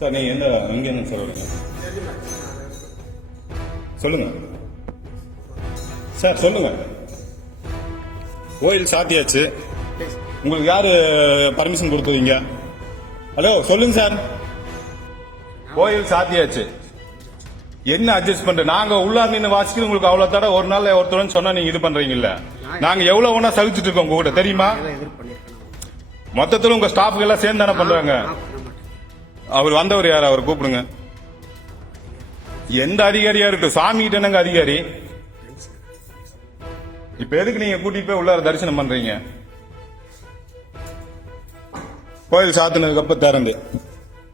Sir நீங்க எங்க என்ன சார் வரீங்க? சொல்லுங்க சார், சொல்லுங்க. கோயில் சாத்தியாச்சு. உங்களுக்கு யாரு பர்மிஷன் கொடுத்தீங்க? ஹலோ, சொல்லுங்க சார். கோயில் சாத்தியாச்சு. என்ன அட்ஜஸ்ட் பண்ற? நாங்க உள்ளார் நின்று வாசிக்கிறது உங்களுக்கு அவ்வளவு தடவை ஒரு நாள் ஒருத்தர் சொன்னா நீங்க இது பண்றீங்கல்ல. நாங்க எவ்வளவு ஒண்ணா சகிச்சுட்டு இருக்கோம் உங்க கூட தெரியுமா? மொத்தத்துல உங்க ஸ்டாஃப்க்கு எல்லாம் சேர்ந்து தானே பண்றாங்க. அவர் வந்தவர் யார்? அவர் கூப்பிடுங்க. எந்த அதிகாரியா இருக்கு? சாமி கிட்ட என்னங்க அதிகாரி? இப்ப எதுக்கு நீங்க கூட்டிட்டு போய் உள்ளார தரிசனம் பண்றீங்க? கோயில் சாத்தினதுக்கு அப்புறம் திறந்து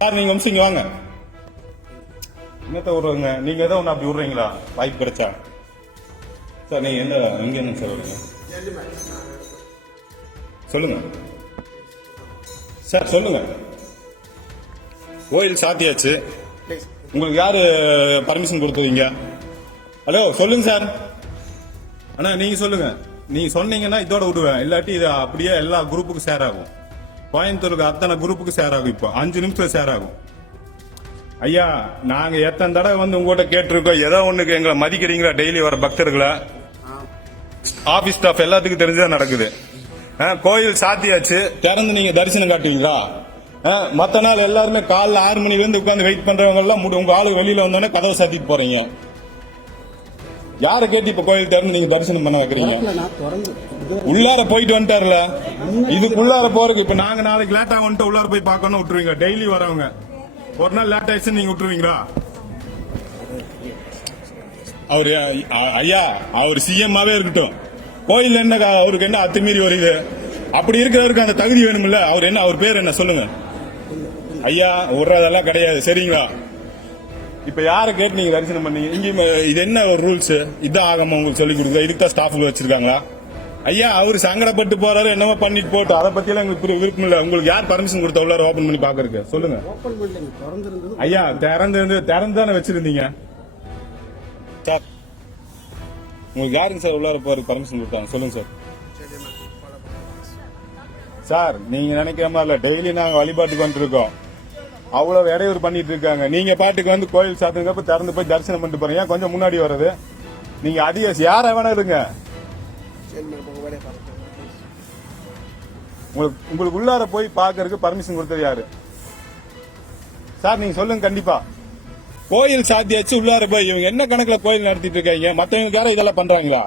சார் நீங்க வம்சிங்க வாங்க. என்னத்த விடுறீங்க? நீங்க ஏதோ ஒண்ணு அப்படி விடுறீங்களா வாய்ப்பு கிடைச்சா? சார் நீங்க எங்க என்ன சார் வருங்க? சொல்லுங்க சார், சொல்லுங்க. கோயில் சாத்தியாச்சு. உங்களுக்கு யாரு பர்மிஷன் கொடுத்தீங்க? ஹலோ, சொல்லுங்க சார். அண்ணா நீங்க சொல்லுங்க. நீங்க சொன்னீங்கன்னா இதோட விடுவேன், இல்லாட்டி இது அப்படியே எல்லா குரூப்புக்கும் ஷேர் ஆகும். கோயம்புத்தூருக்கு அத்தனை குரூப்புக்கு ஷேர் ஆகும். இப்போ 5 நிமிஷத்துல ஷேர் ஆகும். ஐயா, நாங்க எத்தனை தடவை வந்து உங்ககிட்ட கேட்டிருக்கோம், ஏதோ ஒண்ணுக்கு எங்களை மதிக்கிறீங்களா? டெய்லி வர பக்தர்களை ஆபீஸ் ஸ்டாஃப் எல்லாத்துக்கும் தெரிஞ்சுதான் நடக்குது. கோயில் சாத்தியாச்சு, திறந்து நீங்க தரிசனம் காட்டுவீங்களா? மத்த நாள் எல்லாருமே காலைல 6 மணில இருந்து உட்காந்து வெயிட் பண்றவங்க எல்லாம் உங்க ஆளு வெளியில வந்தோடனே கதவை சாத்திட்டு போறீங்க. யார கேட்டு இப்ப கோயில் திறந்து நீங்க தரிசனம் பண்ண வைக்கிறீங்க? உள்ளார போயிட்டு வந்துட்டாருல, இதுக்கு உள்ளார போறதுக்கு இப்ப நாங்க நாளைக்கு லேட்டா வந்துட்டு உள்ளார போய் பார்க்கணும் விட்டுருவீங்க? டெய்லி வரவங்க ஒரு நாள் லேட் ஆயிடுச்சு நீங்க விட்டுருவீங்களா? அவரு ஐயா, அவர் சிஎம்மாவே இருக்கட்டும், கோயில் என்ன அவருக்கு என்ன அத்துமீறி வருது? அப்படி இருக்கிறவருக்கு அந்த தகுதி வேணும்ல. அவர் என்ன, அவர் பேர் என்ன சொல்லுங்க ஐயா. விடுறதெல்லாம் கிடையாது, சரிங்களா? இப்ப யார கேட்டு நீங்க தரிசனம் பண்ணீங்க? இங்க இது என்ன ஒரு ரூல்ஸ்? இதான் ஆகாம உங்களுக்கு சொல்லி கொடுக்குது. இதுக்கு தான் ஸ்டாஃப்ல வச்சிருக்காங்களா? ஐயா, அவரு சங்கடப்பட்டு போறாரு, என்னமோ பண்ணிட்டு போட்டு, அதை பத்தி எல்லாம் எங்களுக்கு விருப்பம் இல்ல. உங்களுக்கு யார் பர்மிஷன் கொடுத்த உள்ளார ஓபன் பண்ணி பாக்குறதுக்கு? சொல்லுங்க ஐயா. திறந்து தானே வச்சிருந்தீங்க சார். உங்களுக்கு யாருங்க சார் உள்ளார போறதுக்கு பர்மிஷன் கொடுத்தாங்க? சொல்லுங்க சார். சார் நீங்க நினைக்கிற மாதிரி இல்ல, டெய்லி நாங்க வழிபாட்டுக்கு வந்துட்டு இருக்கோம். அவ்வளவு இடையூறு பண்ணிட்டு இருக்காங்க. நீங்க பாட்டுக்கு வந்து கோயில் சாத்துக்கு திறந்து போய் தரிசனம் பண்ணிட்டு போறீங்க. கொஞ்சம் முன்னாடி வர்றது நீங்க அதிக யார வேணா இருங்க. உங்களுக்கு உள்ளார போய் பாக்குறதுக்கு பர்மிஷன் கொடுத்தது யாரு சார்? நீங்க சொல்லுங்க. கண்டிப்பா கோயில் சாத்தியாச்சு. உள்ளார போய் இவங்க என்ன கணக்குல கோயில் நடத்திட்டு இருக்காங்க? மத்தவங்க யாரும் இதெல்லாம் பண்றாங்களா?